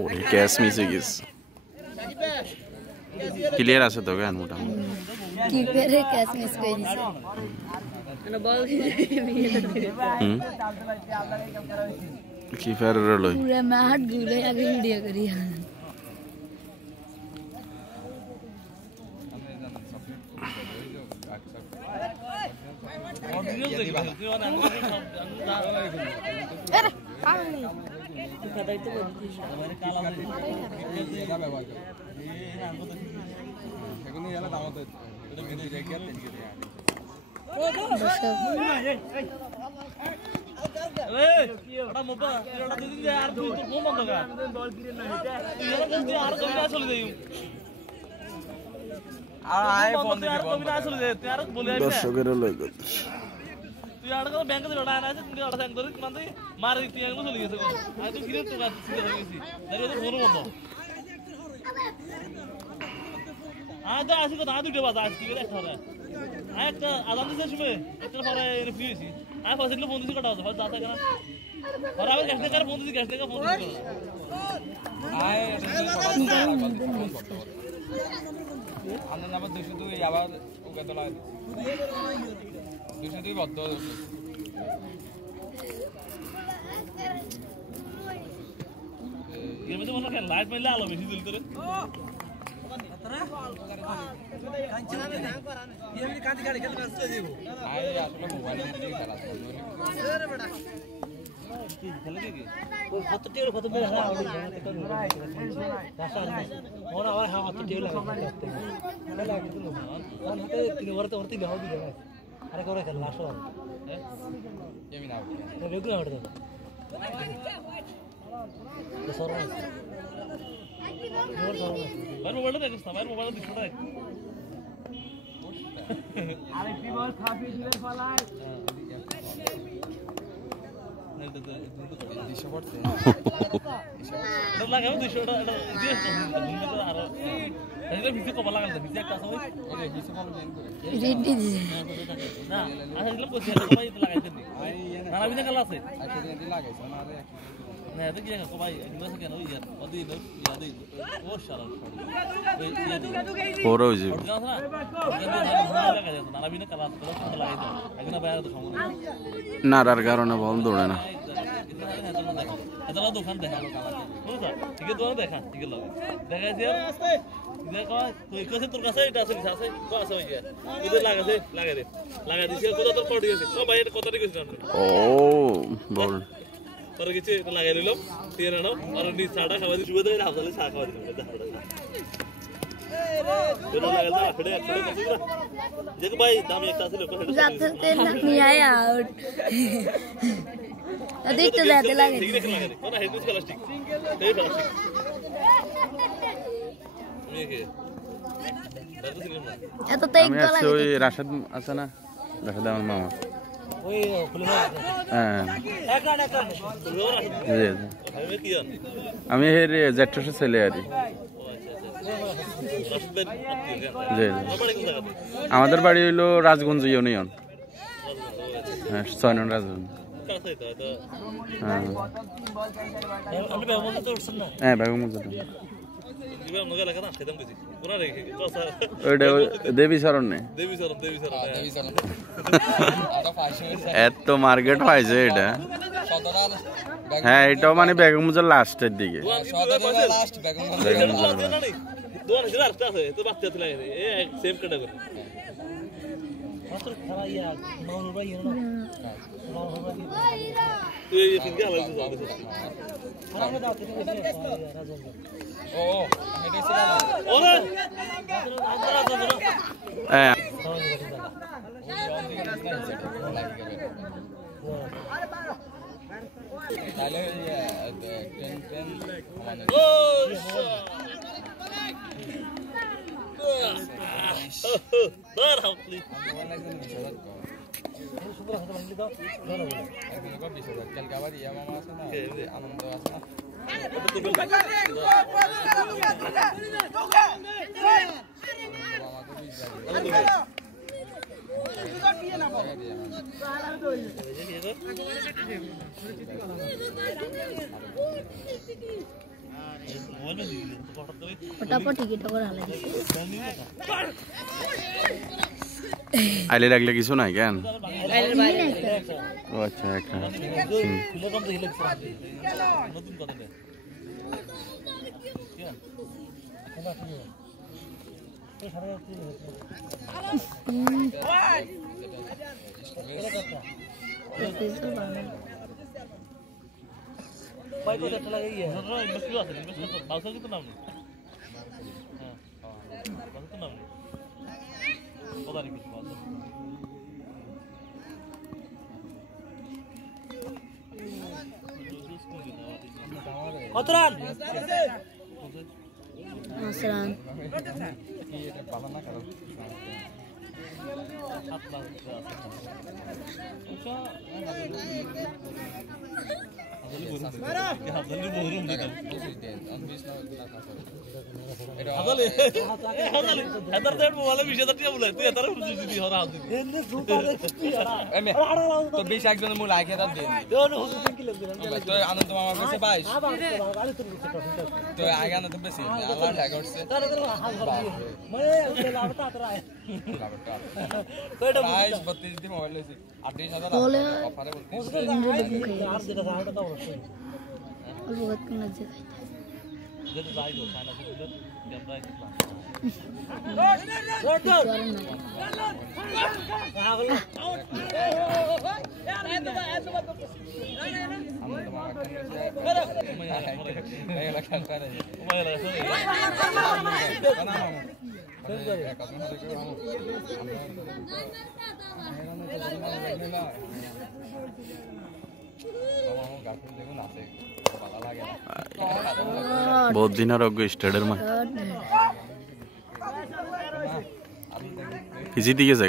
ওরে ক্যাশ মিসে গেছে ক্লিয়ার আছে তো গান মোটামুটি কিপারে ক্যাশ মিস করে দিছে মানে বল কিপার লই পুরো মাঠ ঘুরে আগে ভিডিও করি দর্শকের লই তুই আড়কা ব্যাংকে লড়া না আছে তুই আড়কা ধরে মানে মার তুই এগুলো চলে গেছে আর তুই কিরে তো কাজ শিখে গেছিস তাহলে তো ফোন বন্ধ আজ আসি তো না দুটো বাজে আজ কি করে খাওয়া একটা আজান দিতে শুনে একটা পরে এনে ফ্রি হইছি আর পয়সাগুলো ফোন দিছি কাটা হতো যা থাকে না আর আমি ক্যাশ টাকার ফোন দিছি ক্যাশ টাকা ফোন দিছি আয় আমরা আবার 202 আবার ওকে তোলা 202 বদ্ধ এর মধ্যে মনে হয় লাইট মারলে আলো বেশি জ্বলতে রে মোবাইলটা দেখিস না মোবাইলটা দিস না আরেকটি বল খাবি দিলে ফলাই লাগাও 200 টা দিয়ে আর এটা ভিডিও কবা লাগাল ভিডিও একটা আছে ওই ভিডিও কল মেন করে রেডি দিছে না আচ্ছা এগুলো কইছে ভাই এটা লাগাইতে নি না না ভিডিও কাল আছে আচ্ছা এটা লাগাইছে না আরে না এটা কি কো ভাই এগুলো আছে কেন ওই ইয়ার ওদি ইয়াদ ও শালা ওই ইয়াদ পরে হই যাবে না ভিডিও কাল আছে তো লাগাইতে এখন বাইরে তো সময় না আর কারণে বল দৌড়ে না এটা দোকান দেখা বুঝছো ঠিক আছে দোকান দেখা ঠিক আছে দেখা যায় দেখো তুই কাছে তোর কাছে এটা আছে আছে তো আছে ওই যে ওদের লাগাছে লাগা দিছে কোথা তোর পড়ে গেছে ও ভাই এটা কথাটা কইছিস আপনি ও বল তোর কিছু এটা লাগাই দিলাম তেল আনো আর নি ছাড়া খাওয়া দিই শুয়ে দেয় হাফলে চা খাওয়া দিলাম এটা এটা লাগাল না ফেড়ে দেখো ভাই দাম একটা আছে লোক যাতে তেল नहीं आया आउट अभी तो जाते लगे ঠিক আছে লাগে কোন হেডুস প্লাস্টিক এই প্লাস্টিক এত তো এক গলা ওই রাশেদ আছে না রাশেদ আমার মামা ওই ফুলে হ্যাঁ আমি কি জানি আমি এর জেট্রসে ছেলে আরি আমাদের বাড়ি হইলো রাজগঞ্জ ইউনিয়ন হ্যাঁ 6 নং রাজগঞ্জ হ্যাঁ বেগমগঞ্জ দেবী শরণ এত মার্কেট পাইছে এটা হ্যাঁ এটাও মানে বেগমগঞ্জের লাস্টের দিকে फटाफट टिकट করে হালাই দিছে আইলে লাগলে কিছু নাই কেন আইলে বাইরে ও আচ্ছা একটা নতুন কথা দে भाई को अच्छा लगा ये है इन्वेस्ट क्यों आते इन्वेस्ट बाउसर की तो नाम नहीं हां बाउसर तो नाम नहीं पता नहीं कुछ बाउसर कतरान আসরান এটা ভালো না কারণ তো বেশি একজনের মূল আগে দেন তো আনন্দ আমার কাছে 22 তো আগে আনন্দ বেশি আল্লাহ টাকা করছে প্রাইস 32 দিন মোবাইল লইছি 38000 অফারে বলতেছি বহুত কোন লাগছে যেটা যাই দো খানা দিলে ক্যামেরা बहुत दिन और स्टेडर में किसी दिखे से